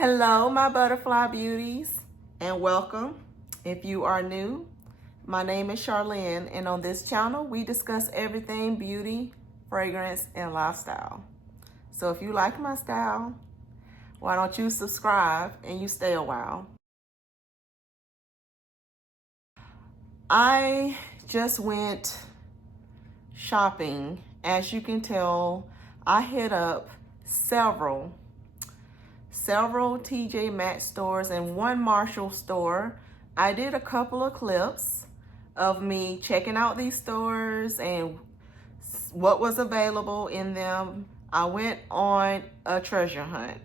Hello, my butterfly beauties, and welcome. If you are new, my name is Charlen, and on this channel, we discuss everything beauty, fragrance, and lifestyle. So if you like my style, why don't you subscribe and you stay a while? I just went shopping. As you can tell, I hit up several TJ Maxx stores and one Marshall store. I did a couple of clips of me checking out these stores and what was available in them. I went on a treasure hunt.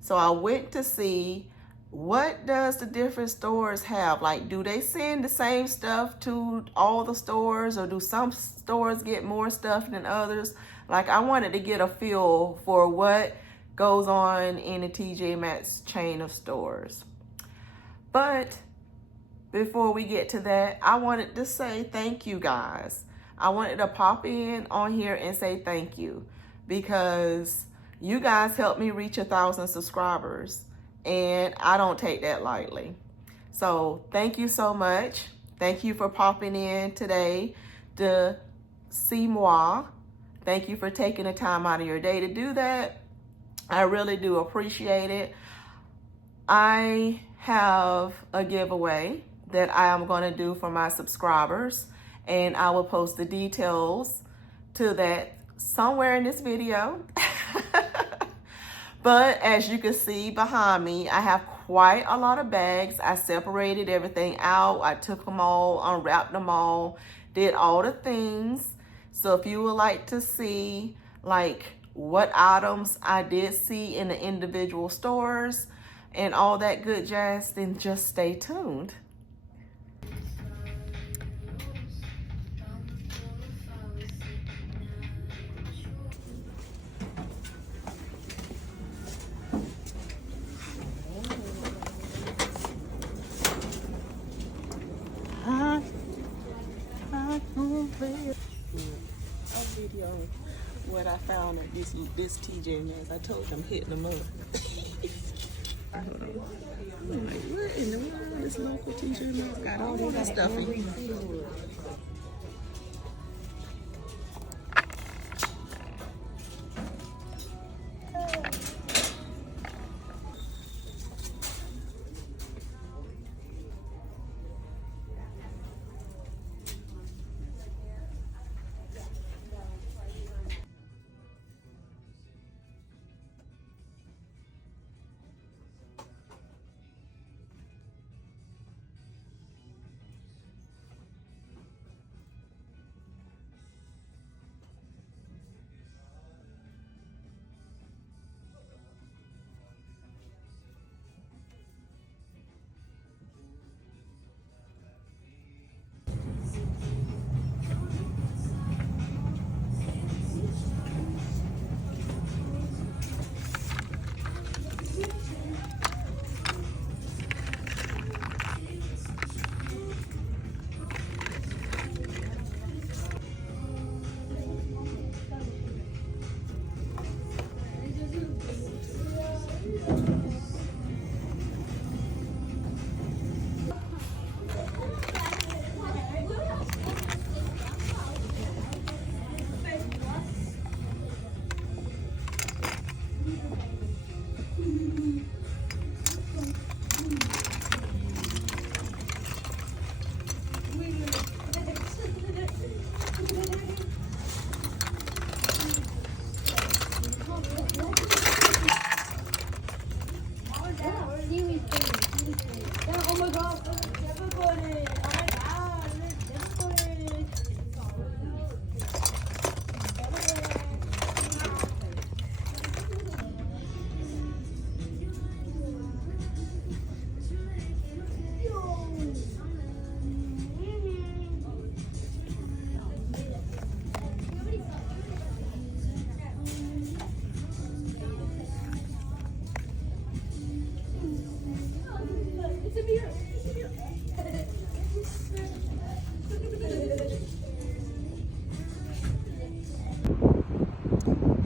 So I went to see what does the different stores have. Like, do they send the same stuff to all the stores, or do some stores get more stuff than others? Like, I wanted to get a feel for what goes on in the TJ Maxx chain of stores. But before we get to that, I wanted to say thank you guys. I wanted to pop in on here and say thank you, because you guys helped me reach 1,000 subscribers, and I don't take that lightly. So thank you so much. Thank you for popping in today to see moi. Thank you for taking the time out of your day to do that. I really do appreciate it. I have a giveaway that I am going to do for my subscribers, and I will post the details to that somewhere in this video. But as you can see behind me, I have quite a lot of bags. I separated everything out. I took them all, unwrapped them all, did all the things. So if you would like to see like what items I did see in the individual stores and all that good jazz, then just stay tuned. I'll video what I found at this TJ Maxx. I told them hitting them up. Hold on. I'm like, what in the world? This local TJ Maxx got all this stuff in here.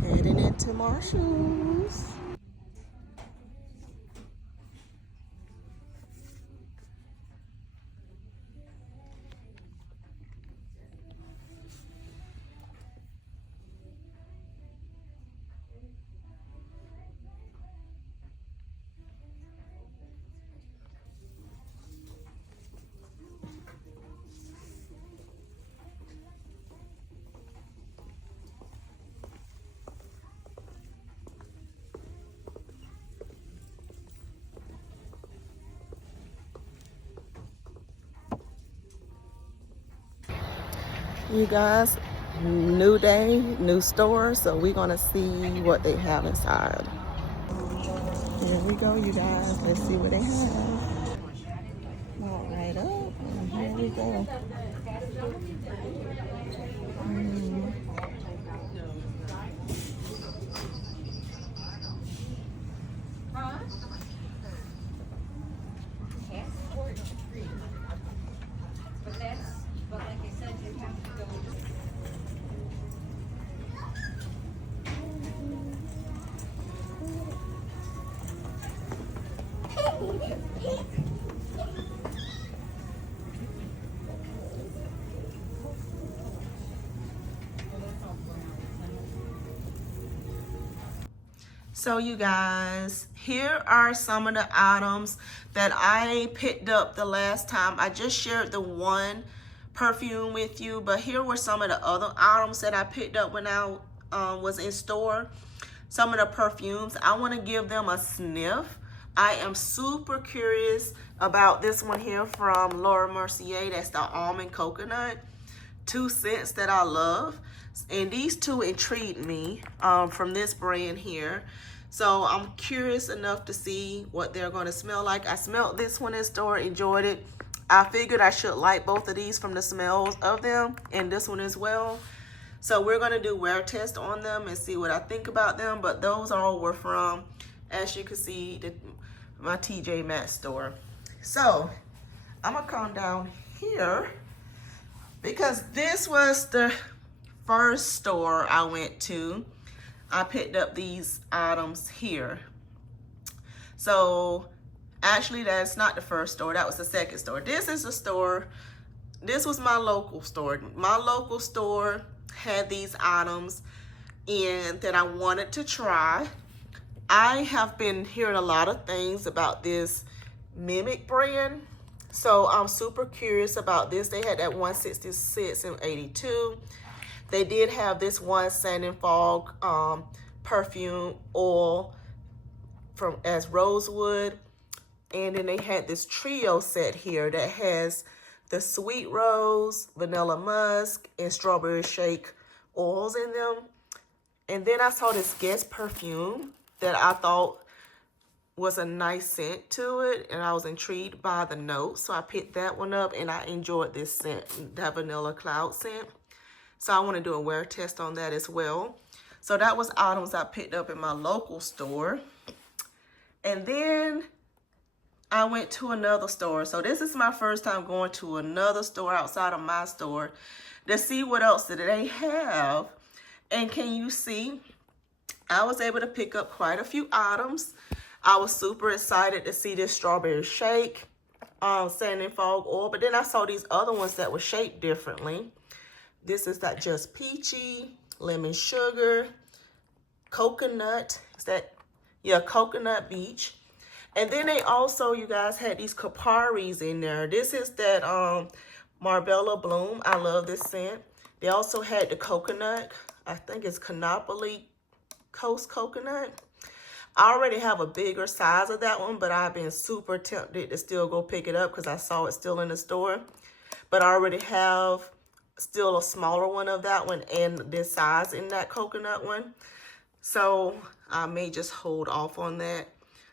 Heading into Marshall's. You guys, new day, new store, so we're gonna see what they have inside. Here we go, you guys. Let's see what they have. Walk right up, and here we go. So you guys, here are some of the items that I picked up the last time. I just shared the one perfume with you, but here were some of the other items that I picked up when I was in store. Some of the perfumes, I want to give them a sniff. I am super curious about this one here from Laura Mercier. That's the almond coconut. 2 scents that I love, and these two intrigued me from this brand here. So I'm curious enough to see what they're going to smell like. I smelled this one in store, enjoyed it. I figured I should like both of these from the smells of them, and this one as well. So we're going to do wear test on them and see what I think about them. But those all were from, as you can see, my TJ Maxx store. So I'm going to come down here, because this was the first store I went to. I picked up these items here. So actually that's not the first store, that was the second store. This is the store, this was my local store. My local store had these items in that I wanted to try. I have been hearing a lot of things about this Miim Miic brand. So I'm super curious about this. They had that 166 and 82. They did have this one Sand and Fog perfume oil from as rosewood. And then they had this trio set here that has the sweet rose, vanilla musk, and strawberry shake oils in them. And then I saw this Guess perfume that I thought was a nice scent to it, and I was intrigued by the notes, so I picked that one up, and I enjoyed this scent, that vanilla cloud scent. So I want to do a wear test on that as well. So that was items I picked up in my local store. And then I went to another store. So this is my first time going to another store outside of my store to see what else did they have. And can you see, I was able to pick up quite a few items. I was super excited to see this strawberry shake, Sand and Fog oil, but then I saw these other ones that were shaped differently. This is that Just Peachy, Lemon Sugar, Coconut, is that, yeah, Coconut Beach. And then they also, you guys, had these Caparis in there. This is that Marbella Bloom. I love this scent. They also had the coconut, I think it's Canopoli Coast Coconut. I already have a bigger size of that one, but I've been super tempted to still go pick it up because I saw it still in the store. But I already have still a smaller one of that one and this size in that coconut one. So I may just hold off on that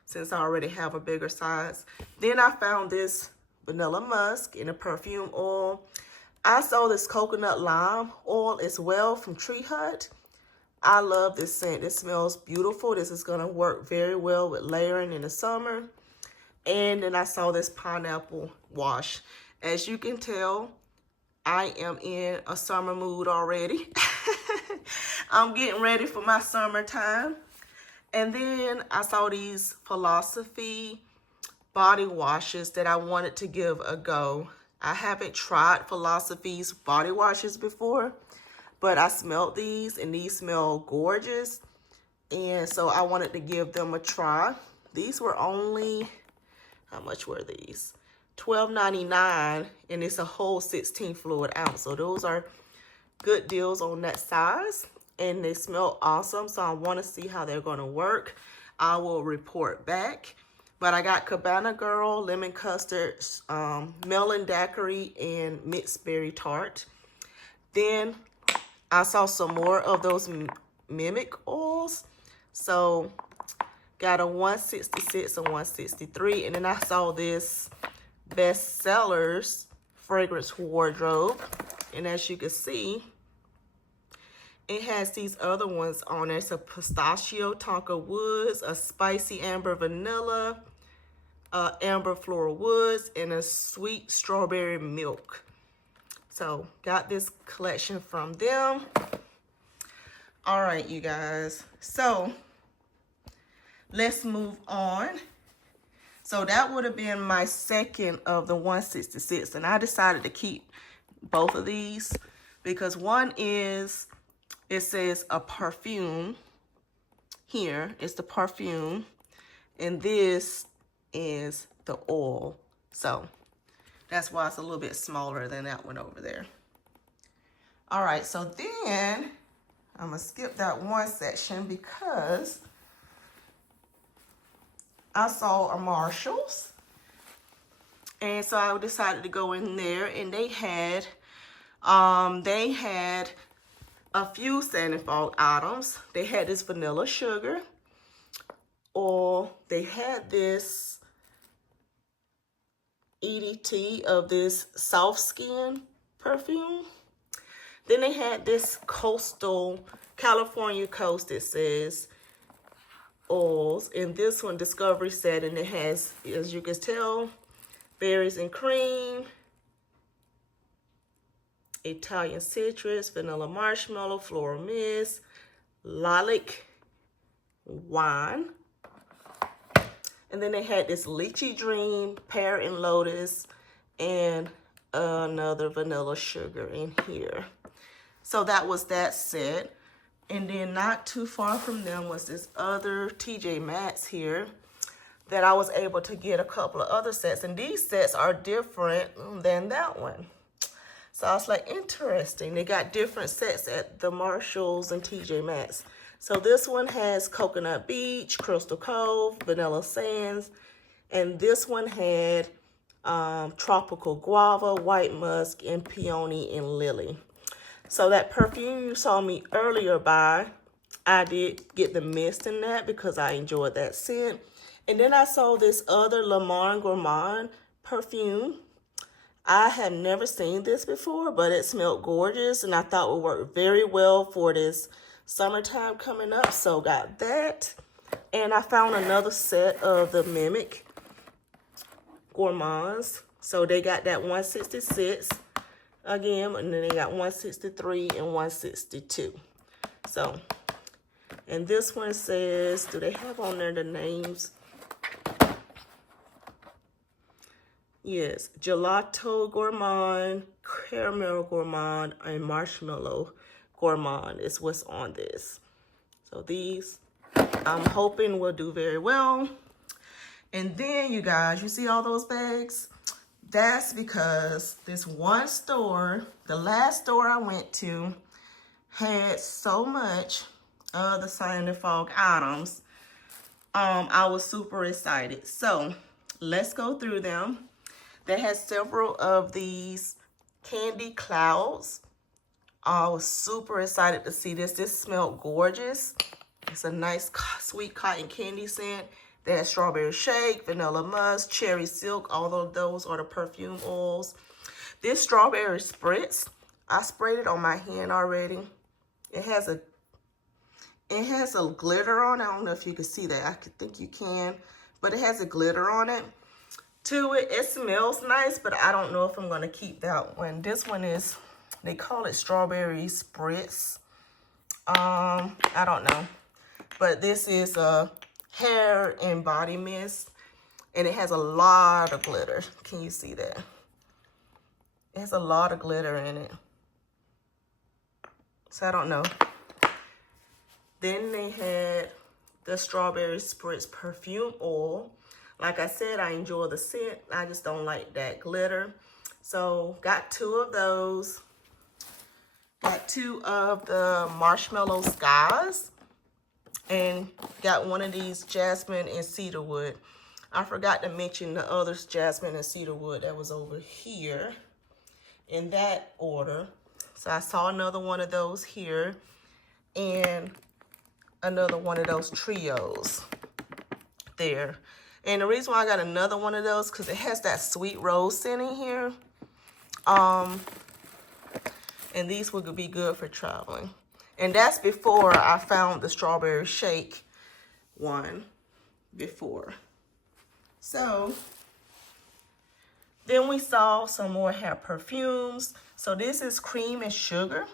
since I already have a bigger size. Then I found this vanilla musk in a perfume oil. I saw this coconut lime oil as well from Tree Hut. I love this scent. It smells beautiful. This is going to work very well with layering in the summer. And then I saw this pineapple wash. As you can tell, I am in a summer mood already. I'm getting ready for my summertime. And then I saw these Philosophy body washes that I wanted to give a go. I haven't tried Philosophy's body washes before, but I smelled these and these smell gorgeous. And so I wanted to give them a try. These were only, how much were these? $12.99, and it's a whole 16 fluid ounce. So those are good deals on that size, and they smell awesome. So I want to see how they're going to work. I will report back. But I got Cabana Girl, Lemon Custard, Melon Daiquiri, and Mixed Berry Tart. Then I saw some more of those Miim Miic oils. So got a 166 and 163. And then I saw this Best Sellers fragrance wardrobe. And as you can see, it has these other ones on there. It's a pistachio tonka woods, a spicy amber vanilla, amber floral woods, and a sweet strawberry milk. So got this collection from them. All right, you guys. So let's move on. So that would have been my second of the 166. And I decided to keep both of these because one is, it says a perfume. Here is the perfume. And this is the oil. So that's why it's a little bit smaller than that one over there. All right, so then I'm gonna skip that one section because I saw a Marshall's. And so I decided to go in there, and they had a few Sanifog items. They had this vanilla sugar, or they had this EDT of this soft skin perfume. Then they had this coastal California coast, it says, oils. And this one, Discovery Set, and it has, as you can tell, berries and cream, Italian citrus, vanilla marshmallow, floral mist, lilac wine. And then they had this lychee dream, pear and lotus, and another vanilla sugar in here. So that was that set. And then not too far from them was this other TJ Maxx here that I was able to get a couple of other sets. And these sets are different than that one. So I was like, interesting. They got different sets at the Marshalls and TJ Maxx. So this one has Coconut Beach, Crystal Cove, Vanilla Sands. And this one had Tropical Guava, White Musk, and Peony and Lily. So that perfume you saw me earlier buy, I did get the mist in that because I enjoyed that scent. And then I saw this other Le Monde Gourmand perfume. I had never seen this before, but it smelled gorgeous, and I thought would work very well for this summertime coming up. So got that. And I found another set of the Miim Miic Gourmands. So they got that 166 again, and then they got 163 and 162. So, and this one says, do they have on there the names? Yes, Gelato Gourmand, Caramel Gourmand, and Marshmallow Gourmand is what's on this. So these, I'm hoping will do very well. And then, you guys, you see all those bags? That's because this one store, the last store I went to, had so much of the Sanifog items. I was super excited. So let's go through them. They had several of these candy clouds. I was super excited to see this. This smelled gorgeous. It's a nice sweet cotton candy scent. They had strawberry shake, vanilla musk, cherry silk. All of those are the perfume oils. This strawberry spritz, I sprayed it on my hand already. It has a glitter on it. I don't know if you can see that. I think you can, but it has a glitter on it. To it, it smells nice, but I don't know if I'm gonna keep that one. This one is, they call it strawberry spritz. I don't know, but this is a hair and body mist, and it has a lot of glitter. Can you see that? It has a lot of glitter in it. So I don't know. Then they had the strawberry spritz perfume oil. Like I said, I enjoy the scent. I just don't like that glitter. So got 2 of those. Got 2 of the marshmallow skies. And got one of these jasmine and cedarwood. I forgot to mention the others, jasmine and cedarwood, that was over here in that order. So I saw another one of those here and another one of those trios there. And the reason why I got another one of those because it has that sweet rose scent in here. And these would be good for traveling. And that's before I found the strawberry shake one before. So then we saw some more hair perfumes. So this is cream and sugar.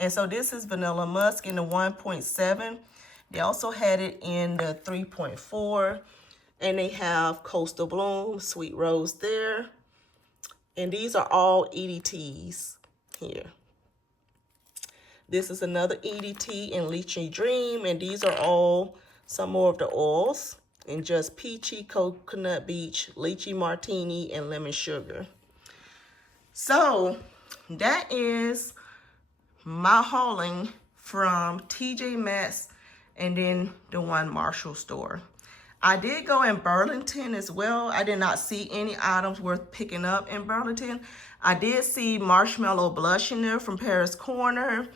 And so this is vanilla musk in the 1.7. They also had it in the 3.4. And they have Coastal Bloom, Sweet Rose there. And these are all EDTs here. This is another EDT in Lychee Dream. And these are all some more of the oils. And just Peachy, Coconut Beach, Lychee Martini, and Lemon Sugar. So that is my hauling from TJ Maxx and then the one Marshall store. I did go in Burlington as well. I did not see any items worth picking up in Burlington. I did see Marshmallow Blush in there from Paris Corner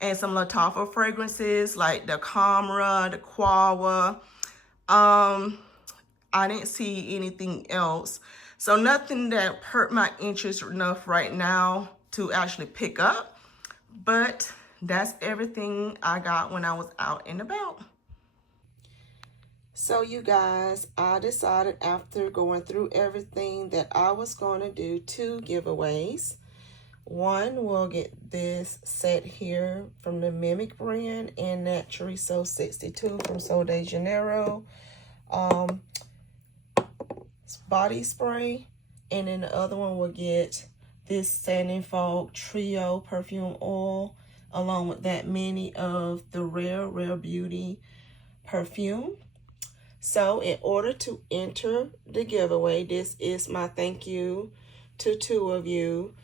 and some Lattafa fragrances like the Camera, the Quawa. I didn't see anything else. So nothing that hurt my interest enough right now to actually pick up. But that's everything I got when I was out and about. So you guys, I decided after going through everything that I was going to do 2 giveaways. One, we'll get this set here from the Miim Miic brand and that Chorizo 62 from Sol de Janeiro body spray. And then the other one will get this Standing Fog Trio perfume oil along with that mini of the Rare Beauty perfume. So in order to enter the giveaway, this is my thank you to 2 of you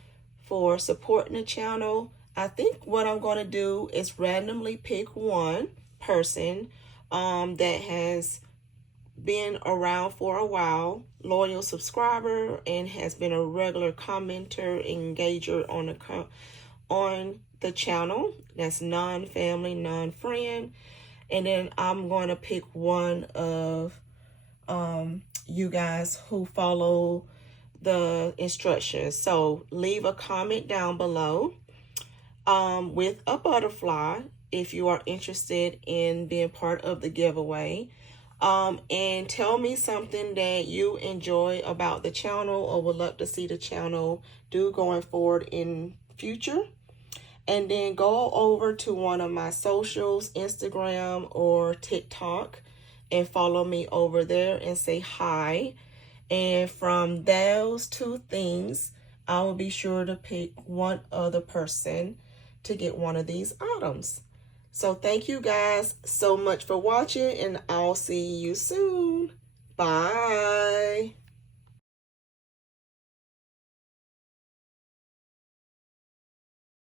for supporting the channel. I think what I'm going to do is randomly pick one person that has been around for a while, loyal subscriber, and has been a regular commenter, engager on the channel. That's non-family, non-friend. And then I'm going to pick one of you guys who follow the instructions. So leave a comment down below with a butterfly if you are interested in being part of the giveaway. And tell me something that you enjoy about the channel or would love to see the channel do going forward in future. And then go over to one of my socials, Instagram or TikTok, and follow me over there and say hi. And from those 2 things, I will be sure to pick one other person to get one of these items. So thank you guys so much for watching, and I'll see you soon. Bye.